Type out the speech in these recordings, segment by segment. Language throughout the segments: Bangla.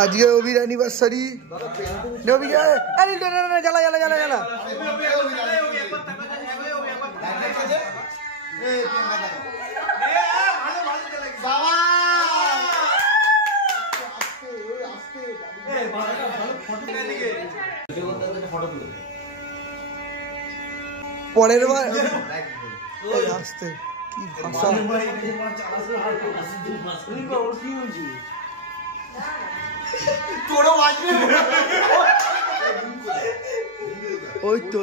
আজকে অভির অ্যানিভার্সারি অভি যায় জ্বালা জ্বালা জ্বালা জ্বালা পরের বার আসতে কি ভাষা ওই তো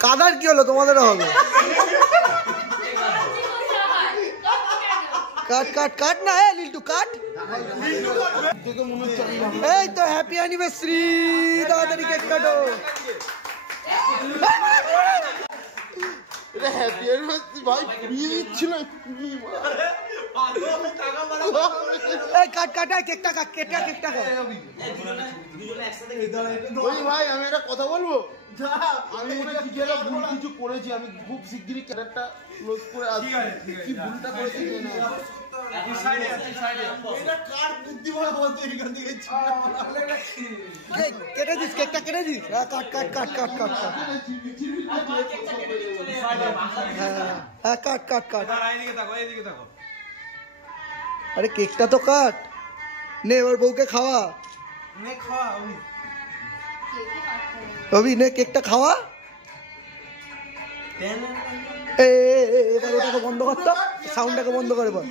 কাদার কি হলো তোমাদের হবে কাট কাট কাট না লিল্টু কাট এই তো হ্যাপি অ্যানিভার্সারি তাড়াতাড়ি কেক কাটো হ্যাপি অ্যানিভার্সারি ভাই বিয়ে ছিল কাট কাট কেকটা কাট কেকটা কেকটা ভাই আমি একটা কথা বলবো আমি ভুল কিছু করেছি আমি খুব শিগগিরই ক্যারেক্টারটা ক্লোজ করে আসছি কি ভুলটা করেছি কেটে দিস কেকটা কেটে দিস কাট কাট কাট কাট কাট হ্যাঁ কাট কাট কাট আরে কেকটা তো কাট নে এবার বউকে খাওয়া অভি নে কেকটা খাওয়া এবার ওটাকে বন্ধ করতো সাউন্ডটাকে বন্ধ করে বল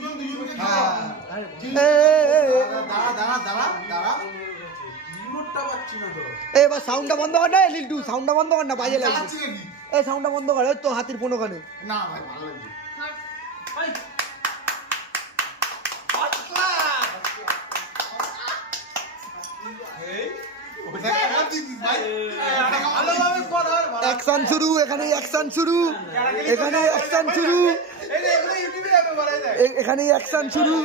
এবার সাউন্ডটা বন্ধ কর না লিল্টু সাউন্ডটা বন্ধ কর না বাজে লাগছে এই সাউন্ডটা বন্ধ কর ওই তো হাতির ফোন ওখানে না ভাই ভালো লাগছে অ্যাকশন শুরু এখানে অ্যাকশন শুরু এখানে অ্যাকশন শুরু এখানে অ্যাকশন শুরু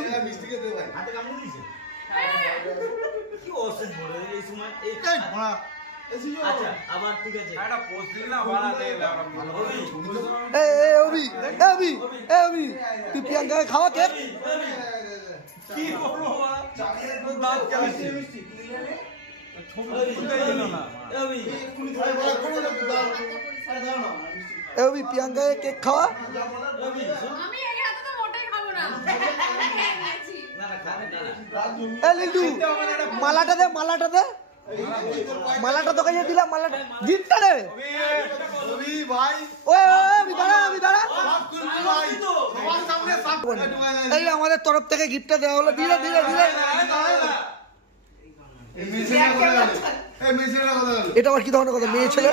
তুই প্রিয়াঙ্কাকে খাওয়া কেক প্রিয়াঙ্কাকে কেক খাওয়া মালাটা দে মালাটা দে মালাটা তোকে দিলাম মালাটা জিতটা রে এই আমাদের তরফ থেকে গিফটটা দেওয়া হলো ধীরে ধীরে ধীরে এটা আবার কি ধরনের কথা মেয়ে ছেলে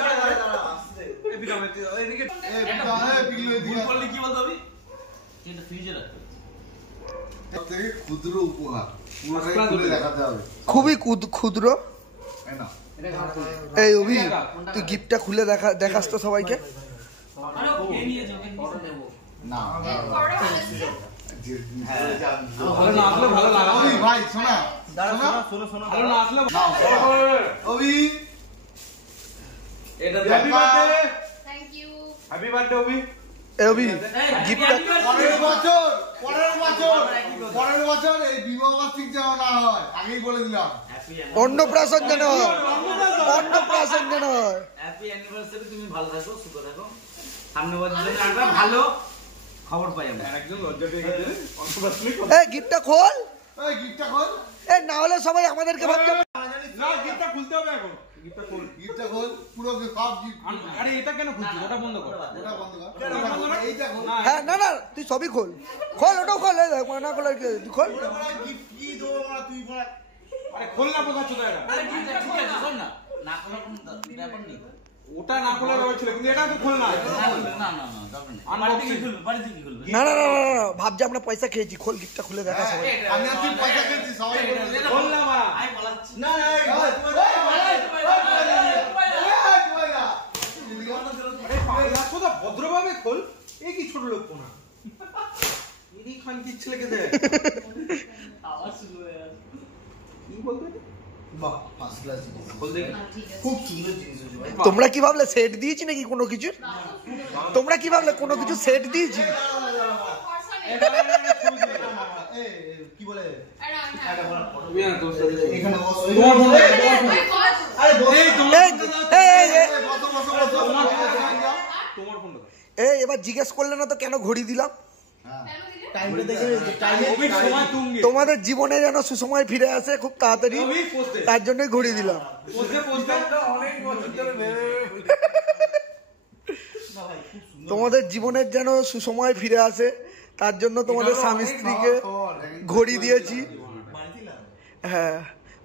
ক্ষুদ্র উপহার খুবই ক্ষুদ্র এই অভি তুই গিফটটা খুলে দেখাস তো সবাইকে অন্নপ্রাশন যেন অন্নপ্রাশন যেন তুমি ভালো থাকো সুস্থ থাকো সামনে ভালো খবর পাই আমরা একজন লজ্জা পেয়ে গেছে এই গিফটটা খোল এই গিফটটা খোল এই না হলে সবাই আমাদেরকে ভাবতে না গিফটটা খুলতে হবে এখন গিফটটা খোল পুরো সব গিফট আরে এটা কেন খুলছিস ওটা বন্ধ কর এইটা খোল হ্যাঁ না না তুই সবই খোল খোল ওটাও খোল এই দেখ না খোল তুই খোল গিফট কি দেবো আমরা তুই বল আরে খোল না বোঝাচ্ছ তো এটা আরে গিফটটা ঠিক আছে খোল না না খোলা কোনো ব্যাপার নেই ওটা না খোলা রয়েছিল কিন্তু এটা তো খোল না না না না না ভাবছি আমরা পয়সা খেয়েছি খোল গিফটটা খুলে দেখা সবাই আমি আর তুই পয়সা খেয়েছি সবাই খোল না মা আই বলাচ্ছি না আরে পাগলা সোদা ভদ্রভাবে খোল এই কি ছোট লোক কোনা ইনি খান কি ছেলেকে দে আওয়াজ শুরু হয়ে গেল কি বলতে বাহ ফার্স্ট ক্লাস খোল দে খুব সুন্দর জিনিস আছে তোমরা কি ভাবলে সেট দিয়েছি নাকি কোনো কিছু তোমরা কি ভাবলে কোনো কিছু সেট দিয়েছি বলে এবার জিজ্ঞেস করলে না তো কেন ঘড়ি দিলাম? তোমাদের জীবনে যেন সুসময় ফিরে আসে খুব তাড়াতাড়ি, তার জন্যই ঘড়ি দিলাম। তোমাদের জীবনের যেন সুসময় ফিরে আসে তার জন্য তোমাদের স্বামী স্ত্রীকে ঘড়ি দিয়েছি। হ্যাঁ,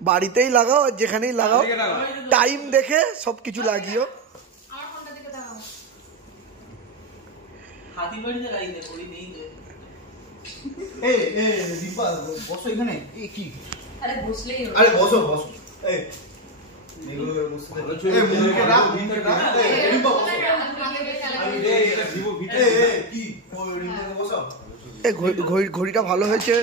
বাড়িতেই লাগাও আর যেখানেই লাগাও টাইম দেখে সবকিছু লাগিও। বসো এখানে। কি আরে বসো বসো। ঘড়িটা ভালো হয়েছে।